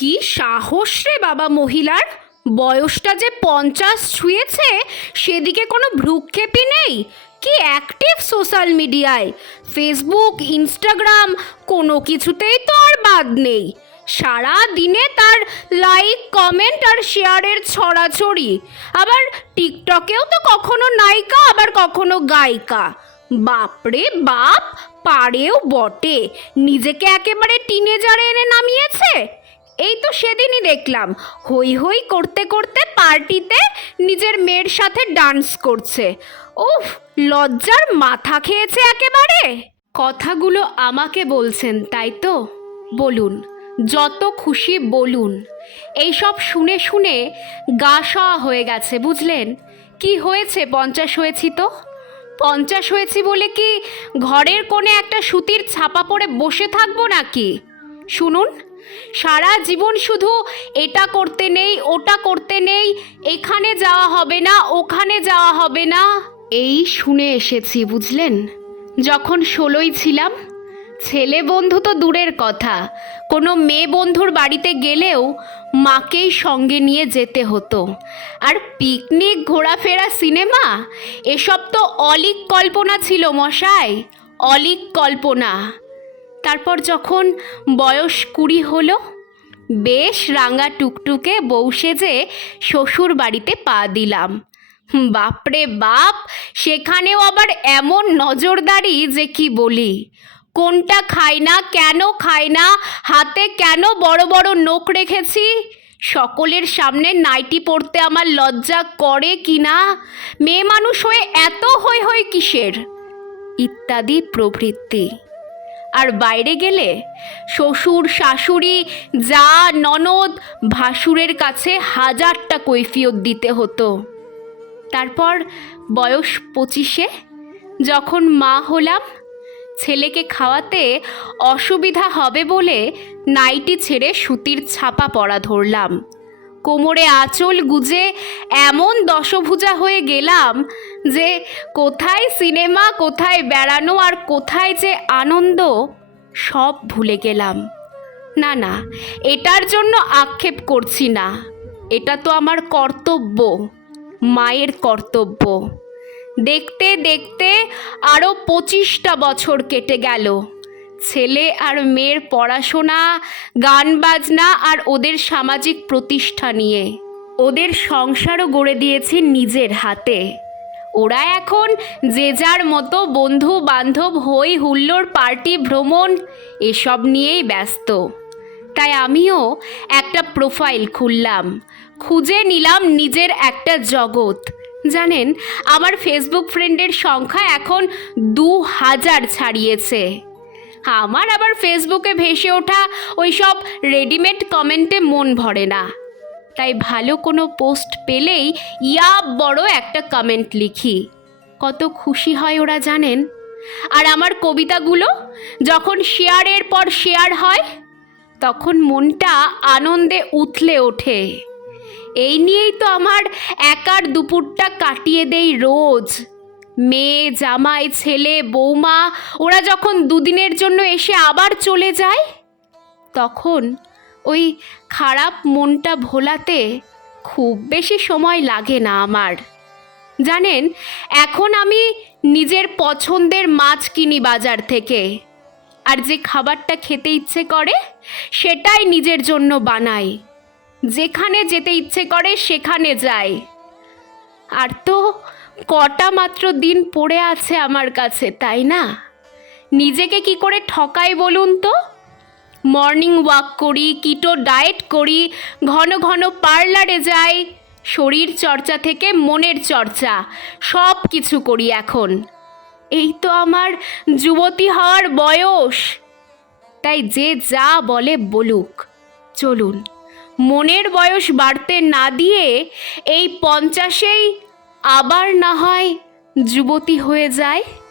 কি সাহস রে বাবা মহিলার বয়সটা যে পঞ্চাশ ছুঁয়েছে সেদিকে কোনো ভ্রুক্ষেপই নেই কি অ্যাক্টিভ সোশ্যাল মিডিয়ায় ফেসবুক ইনস্টাগ্রাম কোনো কিছুতেই তো আর বাদ নেই সারা দিনে তার লাইক কমেন্ট আর শেয়ারের ছড়াছড়ি আবার টিকটকেও তো কখনো নায়িকা আবার কখনো গায়িকা বাপরে বাপ পারেও বটে নিজেকে একেবারে টিনেজারে এনে নামিয়েছে এই তো সেদিনই দেখলাম হই হই করতে করতে পার্টিতে নিজের মেয়ের সাথে ডান্স করছে উফ লজ্জার মাথা খেয়েছে একেবারে কথাগুলো আমাকে বলছেন তাই তো বলুন যত খুশি বলুন এইসব শুনে শুনে গা শোয়া হয়ে গেছে বুঝলেন কি হয়েছে পঞ্চাশ হয়েছি তো পঞ্চাশ হয়েছি বলে কি ঘরের কোণে একটা সুতির ছাপা পরে বসে থাকবো নাকি শুনুন সারা জীবন শুধু এটা করতে নেই ওটা করতে নেই এখানে যাওয়া হবে না ওখানে যাওয়া হবে না এই শুনে এসেছি বুঝলেন যখন ষোলোই ছিলাম ছেলে বন্ধু তো দূরের কথা কোনো মেয়ে বন্ধুর বাড়িতে গেলেও মাকেই সঙ্গে নিয়ে যেতে হতো আর পিকনিক ঘোরাফেরা সিনেমা এসব তো অলিক কল্পনা ছিল মশাই অলিক কল্পনা তারপর যখন বয়স কুড়ি হলো বেশ রাঙা টুকটুকে বউ সেজে শ্বশুর বাড়িতে পা দিলাম বাপরে বাপ সেখানেও আবার এমন নজরদারি যে কি বলি কোনটা খাই না কেন খাই না হাতে কেন বড় বড় নোখ রেখেছি সকলের সামনে নাইটি পড়তে আমার লজ্জা করে কি না মেয়ে মানুষ হয়ে এত হই হই কিসের ইত্যাদি প্রভৃতি আর বাইরে গেলে শ্বশুর শাশুড়ি যা ননদ ভাসুরের কাছে হাজারটা কৈফিয়ত দিতে হতো তারপর বয়স পঁচিশে যখন মা হলাম ছেলেকে খাওয়াতে অসুবিধা হবে বলে নাইটি ছেড়ে সুতির ছাপা পরা ধরলাম কোমরে আঁচল গুজে এমন দশভুজা হয়ে গেলাম যে কোথায় সিনেমা কোথায় বেড়ানো আর কোথায় যে আনন্দ সব ভুলে গেলাম না না এটার জন্য আক্ষেপ করছি না এটা তো আমার কর্তব্য মায়ের কর্তব্য দেখতে দেখতে আরও পঁচিশটা বছর কেটে গেল ছেলে আর মেয়ের পড়াশোনা গান বাজনা আর ওদের সামাজিক প্রতিষ্ঠা নিয়ে ওদের সংসারও গড়ে দিয়েছি নিজের হাতে ওরা এখন যে যার মতো বন্ধু বান্ধব হই হুল্লোর পার্টি ভ্রমণ এসব নিয়েই ব্যস্ত তাই আমিও একটা প্রোফাইল খুললাম খুঁজে নিলাম নিজের একটা জগৎ জানেন আমার ফেসবুক ফ্রেন্ডের সংখ্যা এখন দু হাজার ছাড়িয়েছে আমার আবার ফেসবুকে ভেসে ওঠা ওই সব রেডিমেড কমেন্টে মন ভরে না তাই ভালো কোনো পোস্ট পেলেই ইয়া বড় একটা কমেন্ট লিখি কত খুশি হয় ওরা জানেন আর আমার কবিতাগুলো যখন শেয়ারের পর শেয়ার হয় তখন মনটা আনন্দে উথলে ওঠে এই নিয়েই তো আমার একার দুপুরটা কাটিয়ে দেই রোজ মেয়ে জামাই ছেলে বৌমা ওরা যখন দুদিনের জন্য এসে আবার চলে যায় তখন ওই খারাপ মনটা ভোলাতে খুব বেশি সময় লাগে না আমার জানেন এখন আমি নিজের পছন্দের মাছ কিনি বাজার থেকে আর যে খাবারটা খেতে ইচ্ছে করে সেটাই নিজের জন্য বানাই যেখানে যেতে ইচ্ছে করে সেখানে যাই আর তো কটা মাত্র দিন পড়ে আছে আমার কাছে তাই না নিজেকে কি করে ঠকাই বলুন তো মর্নিং ওয়াক করি কিটো ডায়েট করি ঘন ঘন পার্লারে যাই শরীর চর্চা থেকে মনের চর্চা সব কিছু করি এখন এই তো আমার যুবতী হওয়ার বয়স তাই যে যা বলে বলুক চলুন মনের বয়স বাড়তে না দিয়ে এই পঞ্চাশেই আবার না হয় যুবতী হয়ে যায়